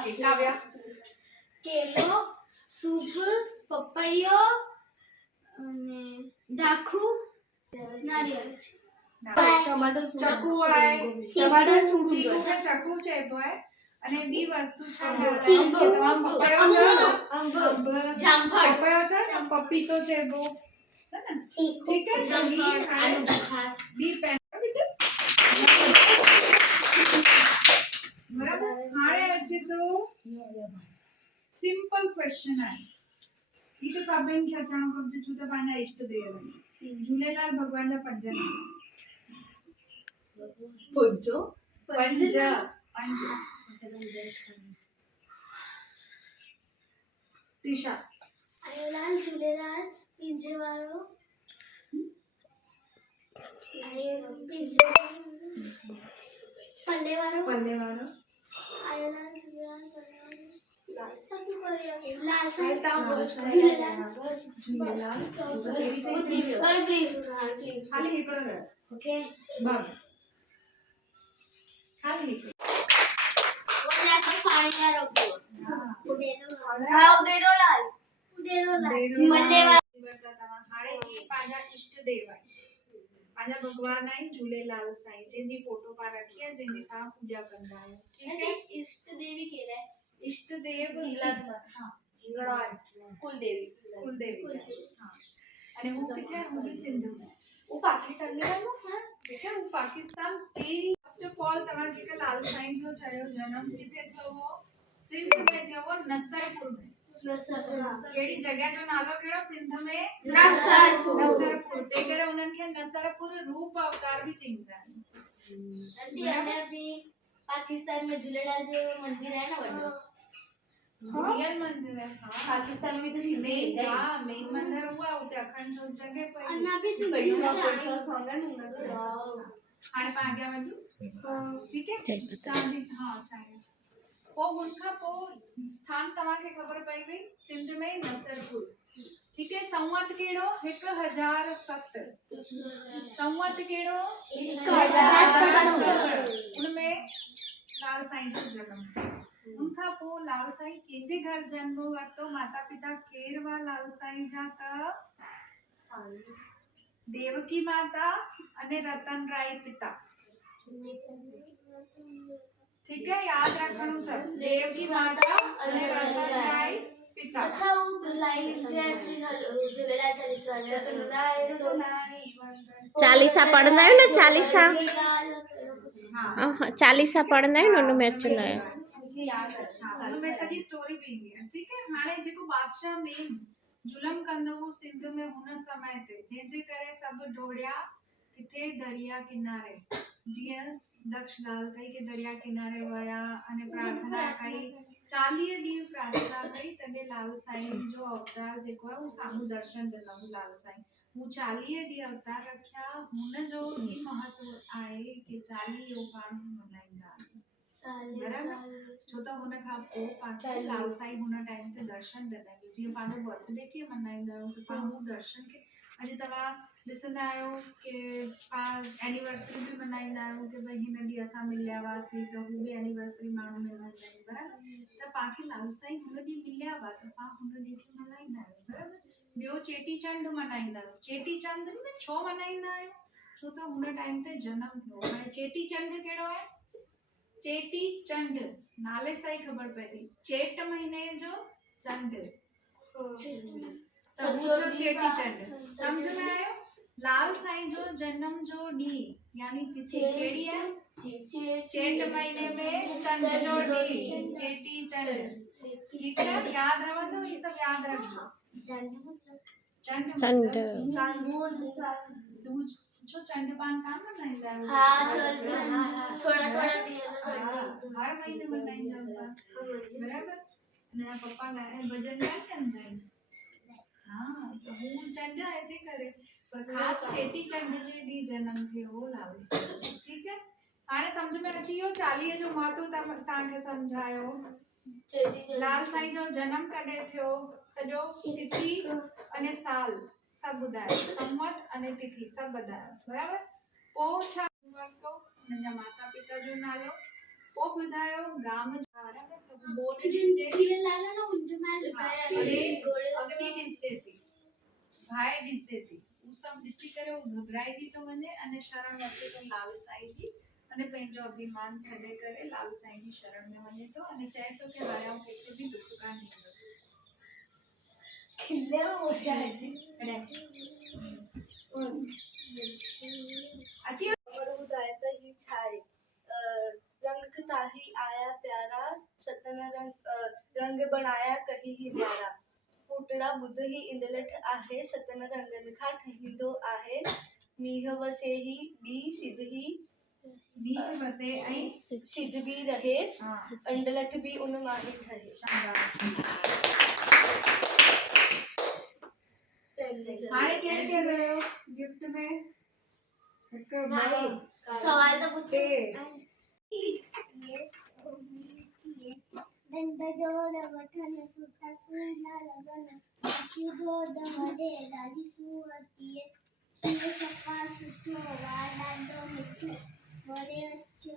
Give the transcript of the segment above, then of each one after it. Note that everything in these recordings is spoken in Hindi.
ओके काव्या केलो सूप पपैयो અને ડાખું નારિયેળ टमाटर चकू है टमाटर चीकू है चकू है बोय અને બી વસ્તુ છે પપૈયો છે જામફળ પપૈયો છે પપીતો છે બો है ना ठीक है जामफળ આલુ બુખાર બી પેન बराबर हाड़े अच्छे तो सिंपल क्वेश्चन है ये तो सब बहन क्या अचानक कब से छूते पाना इष्ट देव झूलेलाल भगवान का पंजा पंजो पंजा पंजा त्रिशा आयोलाल झूलेलाल पिंजे वालो आयो पिंजे पल्ले वालो आयोलाल झूलेलाल पल्ले वालो लाल साथी कोरिया लाल साथी झूलेलाल प्लीज खाली इकडे रे ओके बघ खाली वरला तो पानी में रख दो उडेरो लाल पल्ले वाला हाड़े की पांजा इष्ट देव आहे पांजा भगवान आहे झूलेलाल साईं जी फोटो पा रखी है जिनकी आप पूजा करना है ठीक है इष्ट देवी के रहे इष्ट देव इंग्लिश में हां इंगड़ा कुल देवी हां અને હું किथे હું भी सिंध में वो पाकिस्तान में है हां ठीक है वो पाकिस्तान तेरी फर्स्ट ऑफ ऑल तमारा जी का लाल साईं जो छयो जन्म किथे थयो वो सिंध में थयो वो नसरपुर में केड़ी जगह जो नालो केड़ो सिंध में नसरपुर ते करे उनन के नसरपुर रूप अवतार भी चिंता आंटी अने भी पाकिस्तान में झूलेलाल जो मंदिर है ना वो रियल मंदिर है हां पाकिस्तान में तो मेन हां मेन मंदिर हुआ उते अखंड जो जगह पर अन्ना भी पैसा सोंगन हां पा गया मैं ठीक है चांदी हां चाहिए वो उनका वो स्थान तमाके खबर पई गई सिंध में नसरपुर ठीक है संवत केड़ो 1070 संवत केड़ो 1070 उनमें लाल साईं जो जन्म उनका पो लाल साईं केजे घर जन्म वरतो माता पिता केरवा लाल साईं जाता देवकी माता अने रतन राय पिता ठीक है याद रखना सब देवकी माता अने रतन राय पिता अच्छा वो लाइन झूलेलाल 40 वाले रतन राय सोनारी चालीसा पढ़ना है ना चालीसा चालीसा पढ़ना है ना मैं चुना है याद रखना मैं सजी स्टोरी भी है ठीक है हाणे जेको बादशाह में जुलम कंदो वो सिंध में हुन समय ते जे जे करे सब ढोड़िया किथे दरिया किनारे जिया दक्ष लाल कई के दरिया किनारे वया अने प्रार्थना कई 40 डी प्रार्थना कई तने लाल साईं जो अवतार जेको है वो सामू दर्शन दिला लाल साईं वो 40 डी अवतार रखया हुन जो ई महत्व आए कि 40 यो पाण मनाईंदा बराबर छो तो हुन खा पो पाके लाल साईं हुन टाइम ते दर्शन दिला जी पाणो बर्थडे के मनाईंदा तो पाणो दर्शन के अॼु तव्हां ॾिसंदा आहियो कि एनिवर्सरी भी मनाईंदा आहियूं कि भई हिन ॾींहुं असां मिलिया हुआसीं त हू बि एनिवर्सरी माण्हू मल्हाईंदा आहिनि बराबरि त पाणखे लाल साईं हुन ॾींहुं मिलिया हुआ त पाण हुन ॾींहुं खे मल्हाईंदा आहियूं बराबरि ॿियो चेटीचंड मल्हाईंदा आहियूं चेटीचंड में छो मल्हाईंदा आहियूं छो त हुन टाइम ते जनम थियो हाणे चेटीचंड कहिड़ो आहे चेटीचंड नाले सां ई ख़बर पए थी चेट महीने जो चंड त हू थियो चेटीचंड समझ में आयो लाल साईं जो जन्म जो ॾींहुं यानी तिथि कहिड़ी है चेट महीने में चंड जो ॾींहुं चेटीचंड ठीक है याद रखो ये सब याद रखो चंड जो चंडपान कान मनाईंदा हां थोड़ा हर महीने मनाईंदा बराबर मेरा पप्पा गाए भजन गाए कंदा आहिनि हां तो हूं चंड आहे ते करे पर खास चेटीचंड जे ॾींहुं जनम थियो लाल साईं ठीक है हाणे समझ में अची वियो 40 जो महत्व तव्हांखे समझायो लाल साईं जो जन्म कॾहिं थियो सॼो तिथि अने साल सब ॿुधायो संवत अने तिथि सब ॿुधायो बराबर पोइ छा वरितो हुनजा माता पिता जो नालो पोइ ॿुधायो गाम जो बराबर तो बोर्ड ॾिसजे थी झूलेलाल न उनजे मल अग्नि ॾिसजे थी भाई ॾिसजे थी उ सभु ॾिसी करे हू घबराइजी थो वञे अने शरण वठे थो लाल साईं जी अने पंहिंजो अभिमान छॾे करे लाल साईं जी शरण में वञे थो अने चए थो कि हाणे आउं कंहिंखे बि दुख कान ॾींदुसि खिले हो जाएगी अची उदायता ही छाए रंग कताही आया प्यारा सतन रंग बनाया कहीं ही प्यारा पुटड़ा बुध ही इंदलठ आहे सतन रंगन खा ठहिंदो आहे मीह वसे ही बी सिज ही मीह वसे ऐं सिज भी रहे हाँ अंडलठ भी उन माही ठहे हाणे केरु केरु रहियो गिफ्ट में हिकु ॿ सवाल तो पूछे दंड जोड़ वठन सुता सुई न लगन अखियूं जोड़ वडे ॾाढी सूरतीअ खीर सफ़ा सुठो वार ॾाढो मिठो वरे अचो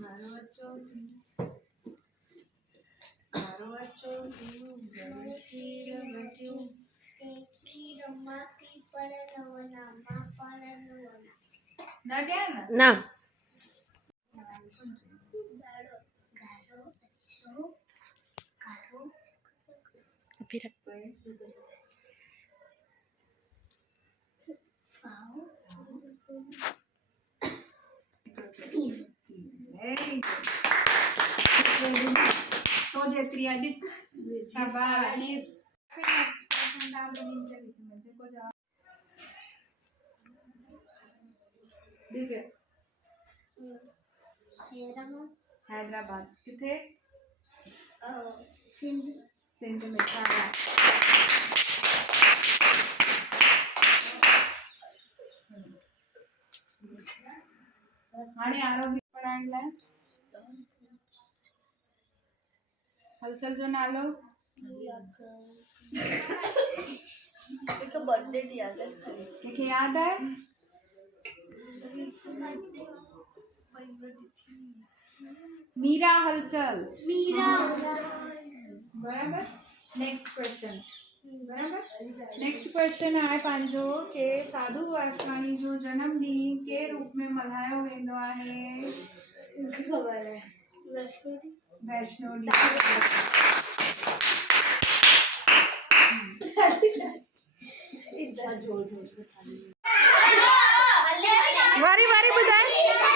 मारो अचो घरे खीर वठियो ते खीर माती पर न वना मां पर न वना न ॾिया न ना गाढ़ो गाढ़ो अच्छो गाढ़ो अभी रख साओ तो जेतिरी आहे ॾिस शाबाश नेक्स्ट क्वेश्चन डाल दो नीचे बीच में जेको जवाब दिव्य हैदराबाद किथे सिंध सिंध में शाबाश हाणे आरोग्य पढ़ाइण लाइ हलचल जो नालो एक बर्थडे दिया था मूंखे यादि आहे मीरा हलचल मीरा बराबर नेक्स्ट क्वेश्चन बराबर नेक्स्ट क्वेश्चन आहे पंहिंजो के साधू वासवाणी जो जन्म ॾींहुं के रूप में मल्हायो वेंदो आहे खबर है वैष्णो ॾींहुं वारी वारी ॿुधाए